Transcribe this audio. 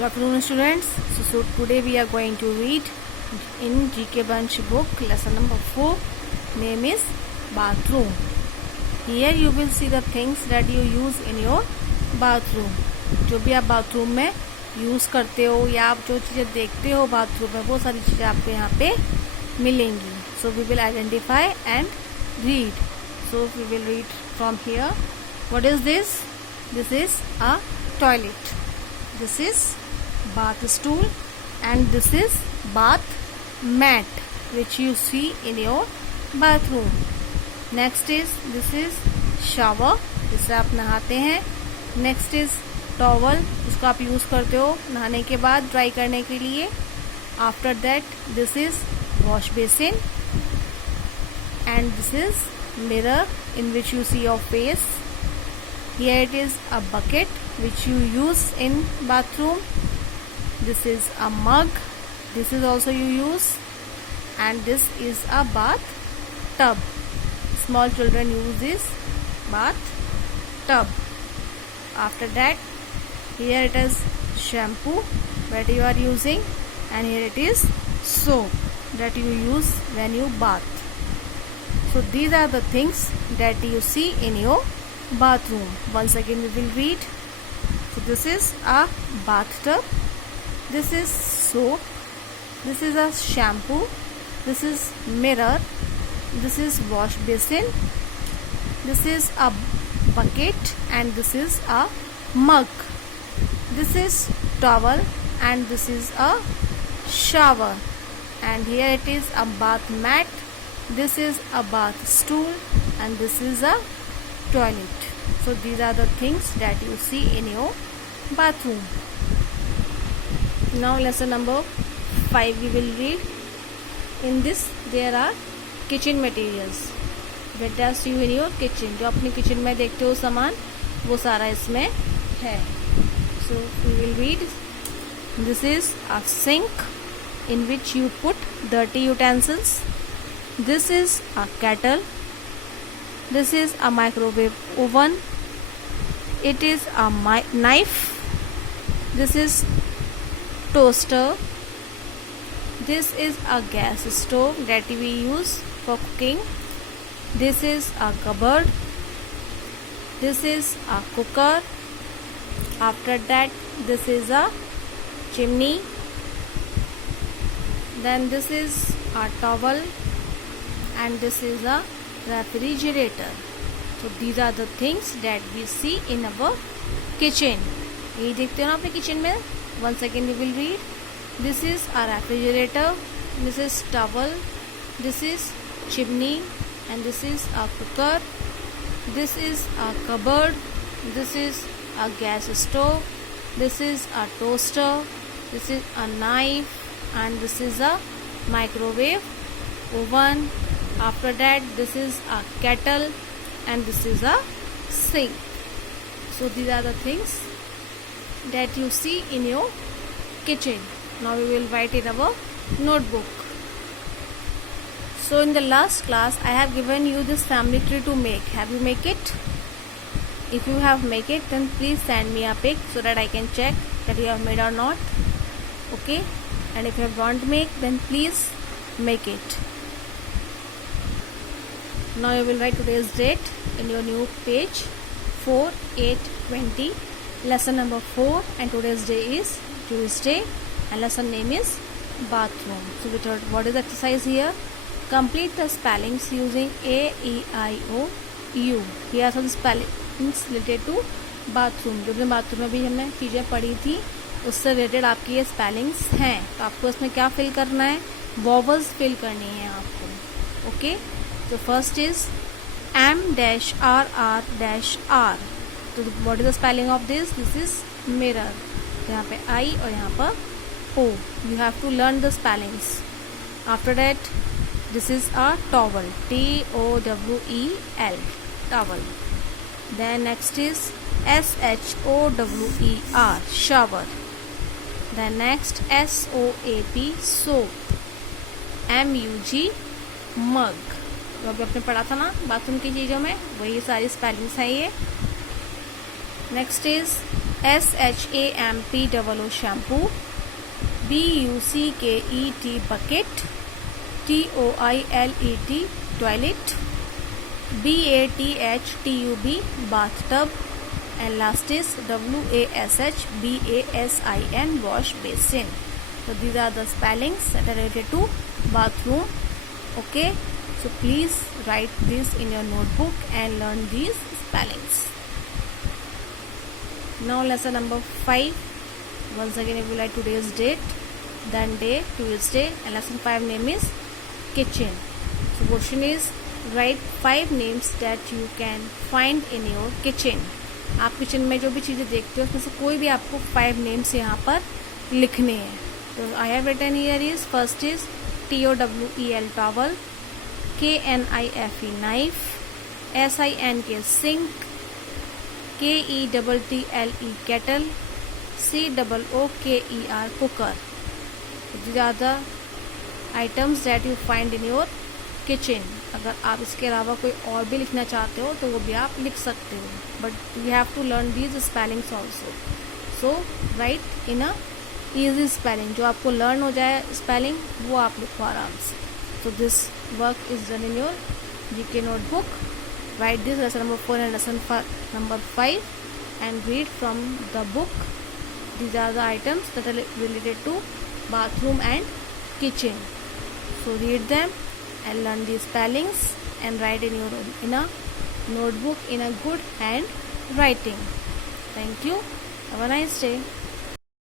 Good afternoon, students. So today we are going to read in GK Bunch book lesson number 4. Name is bathroom. Here you will see the things that you use in your bathroom. जो भी आप bathroom में use करते हो या आप जो चीज़ें देखते हो बाथरूम में वो सारी चीज़ें आपको यहाँ पे मिलेंगी. So we will identify and read. So we will read from here. What is this? This is a toilet. This is bath stool and this is bath mat which you see in your bathroom. Next is this is shower जिससे आप नहाते हैं. Next is towel जिसको आप use करते हो नहाने के बाद ड्राई करने के लिए. After that this is wash basin and this is mirror in which you see your face. Here it is a bucket which you use in bathroom. This is a mug. This is also you use. And this is a bath tub. Small children use this bath tub. After that, here it is shampoo that you are using, and here it is soap that you use when you bath. So these are the things that you see in your bathroom. Once again we will read. So this is a bathtub. This is soap. This is a shampoo. This is mirror. This is wash basin. This is a bucket and this is a mug. This is towel and this is a shower. And here it is a bath mat. This is a bath stool and this is a toilet. So these are the things that you see in your bathroom. Now lesson number 5 we will read. In this there are kitchen materials that does you in your kitchen. जो अपने kitchen में देखते हो सामान वो सारा इसमें है. So we will read. This is a sink in which you put dirty utensils. This is a kettle. This is a microwave oven. It is a knife. This is toaster. This is a gas stove that we use for cooking. This is a cupboard. This is a cooker. After that, this is a chimney. Then this is a towel and this is a refrigerator. So these are the things that we see in our kitchen. ये देखते हो ना अपने kitchen में. Once again we will read. This is a refrigerator. This is towel. This is chimney and this is a cooker. This is a cupboard. This is a gas stove. This is a toaster. This is a knife and this is a microwave oven. After that this is a kettle and this is a sink. So these are the things that you see in your kitchen. Now we will write in our notebook. So in the last class I have given you this family tree to make. Have you make it? If you have make it then please send me a pic so that I can check that you have made or not. Okay? And if you have don't make then please make it. Now you will write today's date in your new page 4/8/20. Lesson number 4 and today's day is Tuesday and lesson name is bathroom. So what is the exercise here? Complete the spellings using A, E, I, O, U. Here are some spellings related to bathroom. जो भी bathroom में भी हमने चीज़ें पढ़ी थी उससे related आपकी ये स्पेलिंग्स हैं. तो आपको इसमें क्या फिल करना है? वॉवल्स फिल करनी है आपको. ओके. तो फर्स्ट इज M-R-R-R. तो what is the spelling of this? This is mirror. यहाँ पे I और यहाँ पर O. You have to learn the spellings. After that this is a towel. T-O-W-E-L. Towel. Then next is S-H-O-W-E-R. shower. Then next S-O-A-P. soap. M-U-G. mug. जो अभी आपने पढ़ा था ना बाथरूम की चीज़ों में वही सारी स्पेलिंग्स हैं ये. Next is SHAMPOO shampoo, BUCKET bucket, TOILET toilet, BATHTUB bathtub, and last is WASHBASIN wash basin. So these are the spellings that are related to bathroom. Okay, so please write this in your notebook and learn these spellings. Now lesson number 5. Once again, if you like today's date, then day Tuesday, and lesson 5 name is kitchen. So question is, write 5 names that you can find in your kitchen. आप kitchen में जो भी चीज़ें देखते हो उसमें से कोई भी आपको 5 नेम्स यहाँ पर लिखने हैं. तो I have written here is, first is TOWEL towel, KNIFE knife, SINK sink, KETTLE kettle, COOKER cooker. These are the items that you find in your kitchen. अगर आप इसके अलावा कोई और भी लिखना चाहते हो तो वो भी आप लिख सकते हो, but you have to learn these spellings also. So write in a easy spelling, जो आपको लर्न हो जाए स्पेलिंग वो आप लिखो आराम से. So this work is done in your GK notebook. Write this lesson number 4 and lesson number 5 and read from the book. These are the items that are related to bathroom and kitchen. So read them and learn the spellings and write in a notebook in a good handwriting. Thank you. Have a nice day.